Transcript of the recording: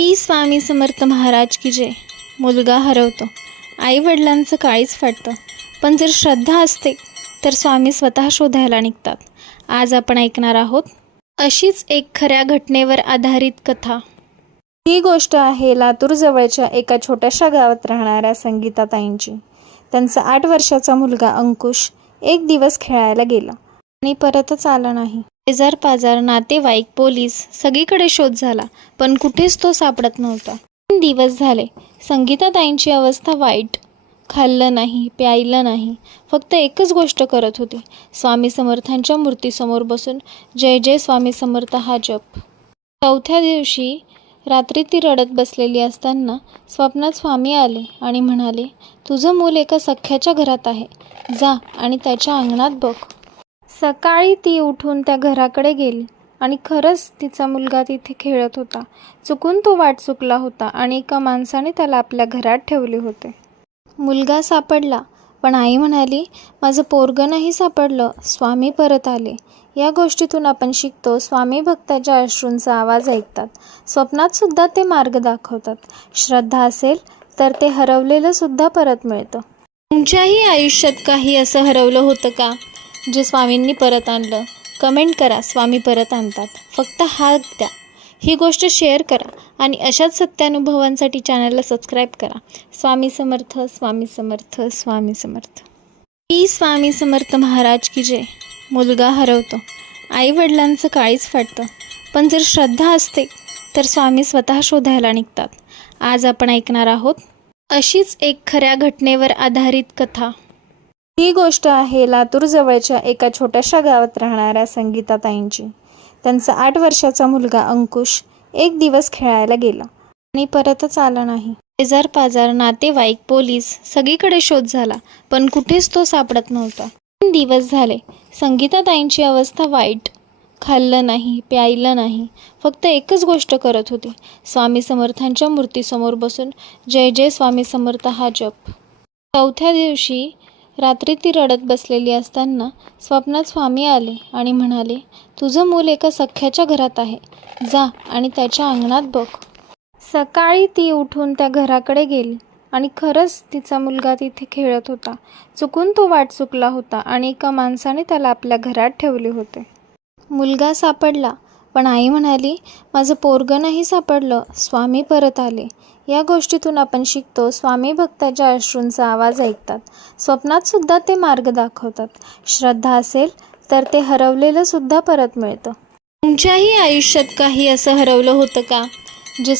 श्री स्वामी समर्थ महाराज की जय. मुलगा हरवतो, आई वडिलांचं काळीच फाटतं, पण जर श्रद्धा असते तर स्वामी स्वतः शोधायला निघतात. आज आपण ऐकणार आहोत अशीच एक खऱ्या घटनेवर आधारित कथा. ही गोष्ट आहे लातूर जवळच्या एका छोट्याशा गावात राहणाऱ्या संगीताताईंची. त्यांचा 8 वर्षाचा मुलगा अंकुश एक दिवस खेळायला गेला आणि परतच आला नाही. शेजार पाजार, नातेवाईक, पोलीस सगळीकडे शोध झाला, पण कुठेच तो सापडत नव्हता. 3 दिवस झाले. संगीताताईंची अवस्था वाईट. खाल्लं नाही, प्यायलं नाही, फक्त एकच गोष्ट करत होती, स्वामी समर्थांच्या मूर्तीसमोर बसून जय जय स्वामी समर्थ हा जप. 4थ्या दिवशी रात्री ती रडत बसलेली असताना स्वप्नात स्वामी आले आणि म्हणाले, तुझं मूल एका सख्याच्या घरात आहे, जा आणि त्याच्या अंगणात बघ. सकाळी ती उठून त्या घराकडे गेली आणि खरंच तिचा मुलगा तिथे खेळत होता. चुकून तो वाट चुकला होता आणि एका माणसाने त्याला आपल्या घरात ठेवले होते. मुलगा सापडला, पण आई म्हणाली, माझं पोरगं नाही सापडलं, स्वामी परत आले. या गोष्टीतून आपण शिकतो, स्वामी भक्ताच्या अश्रूंचा आवाज ऐकतात. स्वप्नात सुद्धा ते मार्ग दाखवतात. श्रद्धा असेल तर ते हरवलेलं सुद्धा परत मिळतं. तुमच्याही आयुष्यात काही असं हरवलं होतं का, जे स्वामींनी परत आणलं? कमेंट करा, स्वामी परत आणतात. फक्त हात द्या. ही गोष्ट शेअर करा आणि अशाच सत्यानुभवांसाठी चॅनलला सबस्क्राईब करा. स्वामी समर्थ, स्वामी समर्थ, स्वामी समर्थ. श्री स्वामी समर्थ महाराज की जय. मुलगा हरवतो, आई वडिलांचं काळीच फाटतं, पण जर श्रद्धा असते तर स्वामी स्वतः शोधायला निघतात. आज आपण ऐकणार आहोत अशीच एक खऱ्या घटनेवर आधारित कथा. ही गोष्ट आहे लातूर जवळच्या एका छोट्याशा गावात राहणाऱ्या संगीताताईंची. त्यांचा 8 वर्षाचा मुलगा अंकुश एक दिवस खेळायला गेला आणि परतच आला नाही. शेजार पाजार, नातेवाईक, पोलीस सगळीकडे शोध झाला, पण कुठेच तो सापडत नव्हता. 3 दिवस झाले. संगीताताईंची अवस्था वाईट. खाल्लं नाही, प्यायलं नाही, फक्त एकच गोष्ट करत होती, स्वामी समर्थांच्या मूर्तीसमोर बसून जय जय स्वामी समर्थ हा जप. 4थ्या दिवशी रात्री ती रडत बसलेली असताना स्वप्नात स्वामी आले आणि म्हणाले, तुझं मूल एका सख्याच्या घरात आहे, जा आणि त्याच्या अंगणात बघ. सकाळी ती उठून त्या घराकडे गेली आणि खरंच तिचा मुलगा तिथे खेळत होता. चुकून तो वाट चुकला होता आणि एका माणसाने त्याला आपल्या घरात ठेवले होते. मुलगा सापडला, पण आई म्हणाली, माझं पोरगं नाही सापडलं, स्वामी परत आले. या गोष्टीतून आपण शिकतो, स्वामी भक्ताच्या अश्रूंचा आवाज ऐकतात. स्वप्नात सुद्धा ते मार्ग दाखवतात. श्रद्धा असेल तर ते हरवलेलं सुद्धा परत मिळतं. तुमच्याही आयुष्यात काही असं हरवलं होतं का, जे